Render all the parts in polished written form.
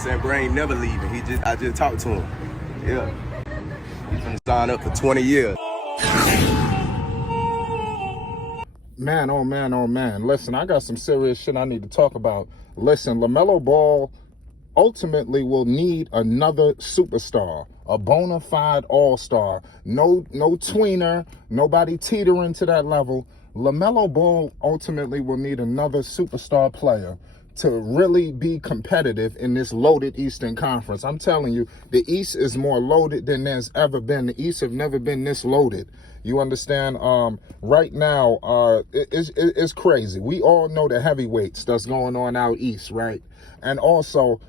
saying? Bro ain't never leaving. I just talked to him. Yeah. He's gonna sign up for 20 years. Man, oh man, oh man. Listen, I got some serious shit I need to talk about. Listen, LaMelo Ball ultimately will need another superstar, a bona fide all-star. No tweener, nobody teetering to that level. LaMelo Ball ultimately will need another superstar player to really be competitive in this loaded Eastern Conference. I'm telling you, the East is more loaded than there's ever been. The East have never been this loaded. You understand? Right now, it's crazy. We all know the heavyweights that's going on out East, right? And also,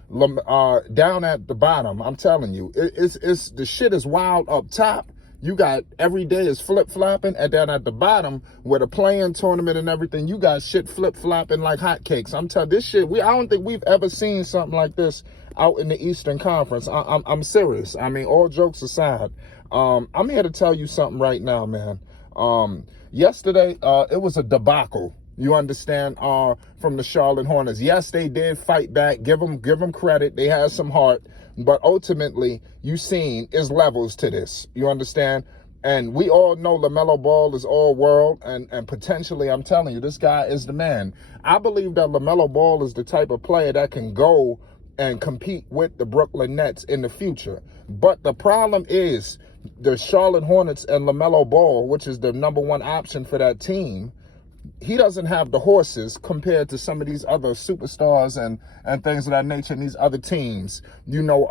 down at the bottom, I'm telling you, it's the shit is wild up top. You got every day is flip-flopping, and then at the bottom, where the playing tournament and everything, you got shit flip-flopping like hotcakes. I'm telling this shit, I don't think we've ever seen something like this out in the Eastern Conference. I'm serious. I mean, all jokes aside, I'm here to tell you something right now, man. Yesterday, it was a debacle. You understand, from the Charlotte Hornets. Yes, they did fight back. Give them credit. They had some heart. But ultimately, you seen is levels to this. You understand? And we all know LaMelo Ball is all world. And potentially, I'm telling you, this guy is the man. I believe that LaMelo Ball is the type of player that can go and compete with the Brooklyn Nets in the future. But the problem is the Charlotte Hornets and LaMelo Ball, which is the number one option for that team, he doesn't have the horses compared to some of these other superstars and things of that nature and these other teams. You know,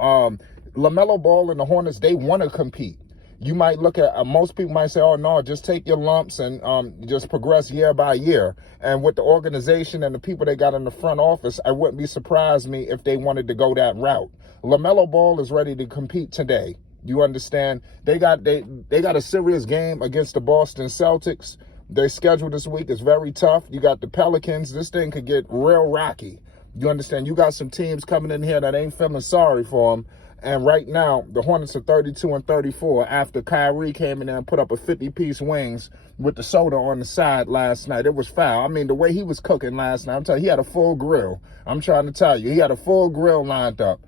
LaMelo Ball and the Hornets, they want to compete. You might look at, most people might say, oh, no, just take your lumps and just progress year by year. And with the organization and the people they got in the front office, I wouldn't be surprised me if they wanted to go that route. LaMelo Ball is ready to compete today. You understand? They got a serious game against the Boston Celtics. Their schedule this week is very tough. You got the Pelicans. This thing could get real rocky. You understand? You got some teams coming in here that ain't feeling sorry for them. And right now, the Hornets are 32-34 after Kyrie came in there and put up a 50-piece wings with the soda on the side last night. It was foul. I mean, the way he was cooking last night, I'm telling you, he had a full grill. I'm trying to tell you, he had a full grill lined up.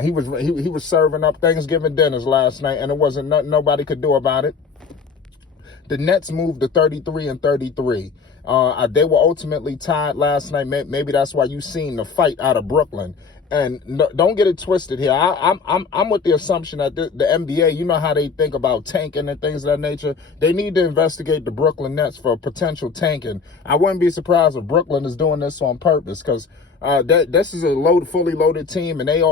He was serving up Thanksgiving dinners last night, and it wasn't nothing nobody could do about it. The Nets moved to 33-33. They were ultimately tied last night. Maybe that's why you seen the fight out of Brooklyn. And no, don't get it twisted here. I'm with the assumption that the NBA, you know how they think about tanking and things of that nature. They need to investigate the Brooklyn Nets for potential tanking. I wouldn't be surprised if Brooklyn is doing this on purpose, because this is a fully loaded team, and they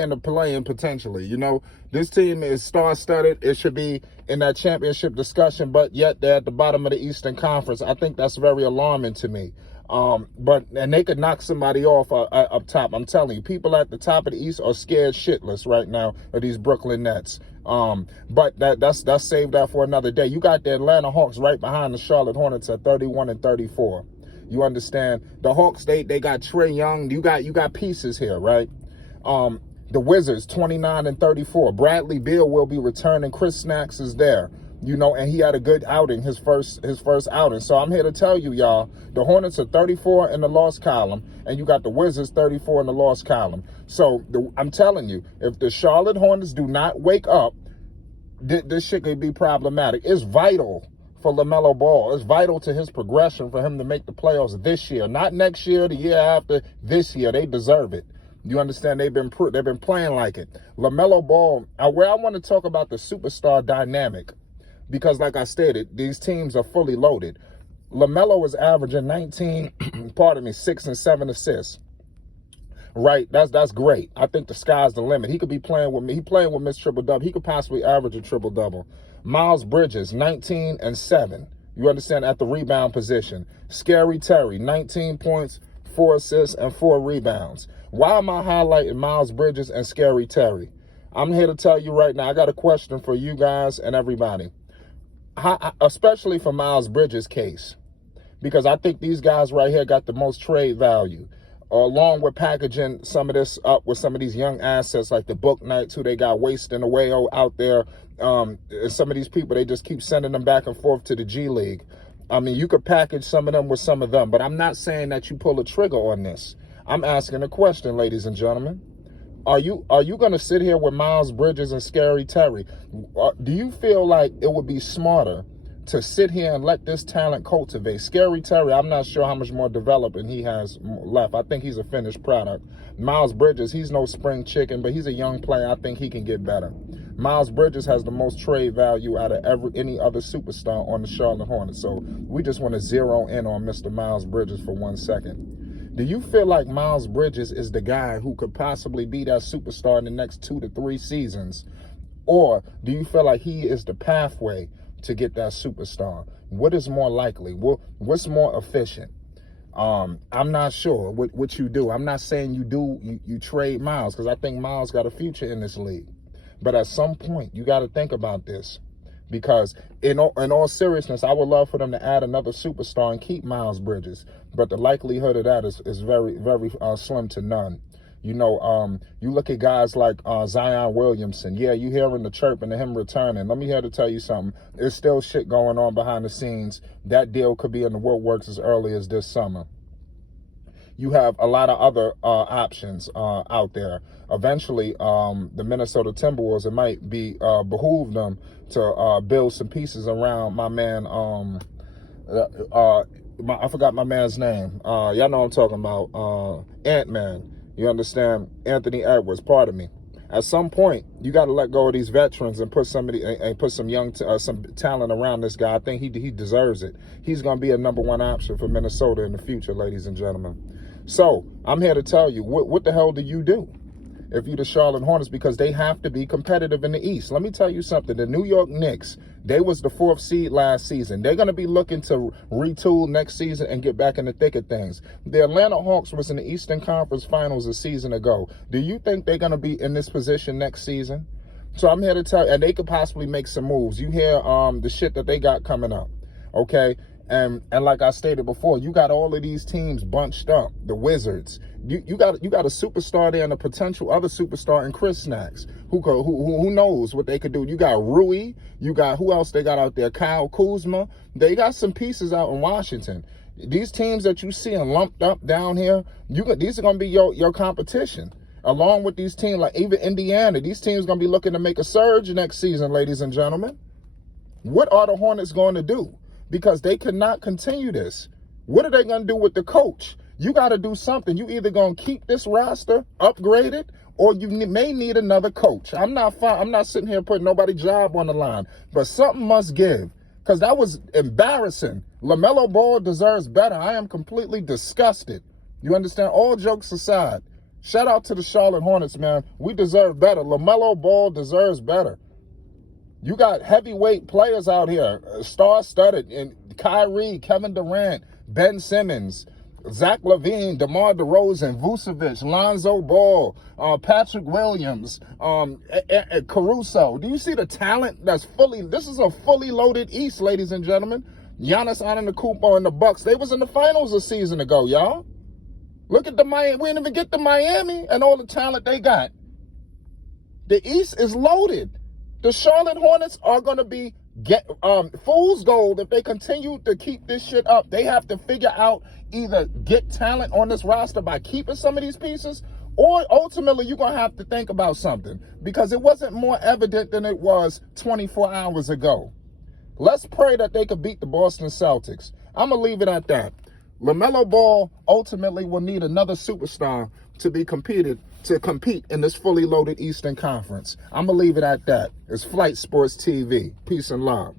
end up playing potentially. You know, this team is star-studded. It should be in that championship discussion, but yet they're at the bottom of the Eastern Conference. I think that's very alarming to me. And they could knock somebody off up top. I'm telling you, people at the top of the East are scared shitless right now of these Brooklyn Nets. But that's saved that for another day. You got the Atlanta Hawks right behind the Charlotte Hornets at 31-34. You understand? The Hawks, they got Trae Young. You got pieces here, right? The Wizards, 29-34. Bradley Beal will be returning. Chris Snacks is there. You know, and he had a good outing, his first outing. So I'm here to tell you, y'all, the Hornets are 34 in the loss column, and you got the Wizards 34 in the loss column. So I'm telling you, if the Charlotte Hornets do not wake up, this shit could be problematic. It's vital for LaMelo Ball. It's vital to his progression for him to make the playoffs this year, not next year, the year after. This year, they deserve it. You understand? They've been playing like it. LaMelo Ball. Where I want to talk about the superstar dynamic. Because like I stated, these teams are fully loaded. LaMelo is averaging 6 and 7 assists. Right, that's great. I think the sky's the limit. He could be playing with me. He playing with Miss Triple Double. He could possibly average a triple double. Miles Bridges, 19 and 7. You understand, at the rebound position. Scary Terry, 19 points, 4 assists, and 4 rebounds. Why am I highlighting Miles Bridges and Scary Terry? I'm here to tell you right now, I got a question for you guys and everybody. Especially for Miles Bridges' case, because I think these guys right here got the most trade value, along with packaging some of this up with some of these young assets like the Book Knights, who they got wasting away out there. Some of these people, they just keep sending them back and forth to the G League. I mean, you could package some of them with some of them, but I'm not saying that you pull a trigger on this. I'm asking a question, ladies and gentlemen. Are you going to sit here with Miles Bridges and Scary Terry? Do you feel like it would be smarter to sit here and let this talent cultivate? Scary Terry, I'm not sure how much more development he has left. I think he's a finished product. Miles Bridges, he's no spring chicken, but he's a young player. I think he can get better. Miles Bridges has the most trade value out of any other superstar on the Charlotte Hornets. So we just want to zero in on Mr. Miles Bridges for 1 second. Do you feel like Miles Bridges is the guy who could possibly be that superstar in the next 2 to 3 seasons? Or do you feel like he is the pathway to get that superstar? What is more likely? What's more efficient? I'm not sure what you do. I'm not saying you trade Miles, because I think Miles got a future in this league. But at some point, you got to think about this. Because in all seriousness, I would love for them to add another superstar and keep Miles Bridges. But the likelihood of that is very, very slim to none. You know, you look at guys like Zion Williamson. Yeah, you hearing the chirping of him returning. Let me here to tell you something. There's still shit going on behind the scenes. That deal could be in the works as early as this summer. You have a lot of other options out there. Eventually, the Minnesota Timberwolves, it might be behoove them to build some pieces around my man. I forgot my man's name. Y'all know what I'm talking about. Ant-Man. You understand? Anthony Edwards. Pardon me. At some point, you got to let go of these veterans and put some young some talent around this guy. I think he deserves it. He's going to be a #1 option for Minnesota in the future, ladies and gentlemen. So I'm here to tell you, what the hell do you do if you're the Charlotte Hornets? Because they have to be competitive in the East. Let me tell you something. The New York Knicks, they was the 4th seed last season. They're going to be looking to retool next season and get back in the thick of things. The Atlanta Hawks was in the Eastern Conference Finals a season ago. Do you think they're going to be in this position next season? So I'm here to tell you, and they could possibly make some moves. You hear the shit that they got coming up, okay? And like I stated before, you got all of these teams bunched up. The Wizards, you got a superstar there and a potential other superstar in Chris Snacks, who knows what they could do. You got Rui, you got who else they got out there? Kyle Kuzma. They got some pieces out in Washington. These teams that you see and lumped up down here, these are gonna be your competition. Along with these teams like even Indiana, these teams gonna be looking to make a surge next season, ladies and gentlemen. What are the Hornets going to do? Because they cannot continue this. What are they going to do with the coach? You got to do something. You either going to keep this roster upgraded, or you may need another coach. I'm not sitting here putting nobody's job on the line, but something must give, because that was embarrassing. Lamelo Ball deserves better. I am completely disgusted. You understand? All jokes aside, shout out to the Charlotte Hornets, man. We deserve better. Lamelo Ball deserves better. You got heavyweight players out here, star-studded, and Kyrie, Kevin Durant, Ben Simmons, Zach LaVine, DeMar DeRozan, Vucevic, Lonzo Ball, Patrick Williams, Caruso. Do you see the talent that's this is a fully loaded East, ladies and gentlemen. Giannis Antetokounmpo and the Bucks, they was in the finals a season ago, y'all. Look at the Miami. We didn't even get to Miami and all the talent they got. The East is loaded. The Charlotte Hornets are going to be fool's gold if they continue to keep this shit up. They have to figure out either get talent on this roster by keeping some of these pieces, or ultimately you're going to have to think about something, because it wasn't more evident than it was 24 hours ago. Let's pray that they could beat the Boston Celtics. I'm going to leave it at that. LaMelo Ball ultimately will need another superstar to compete in this fully loaded Eastern Conference. I'm going to leave it at that. It's Flight Sports TV. Peace and love.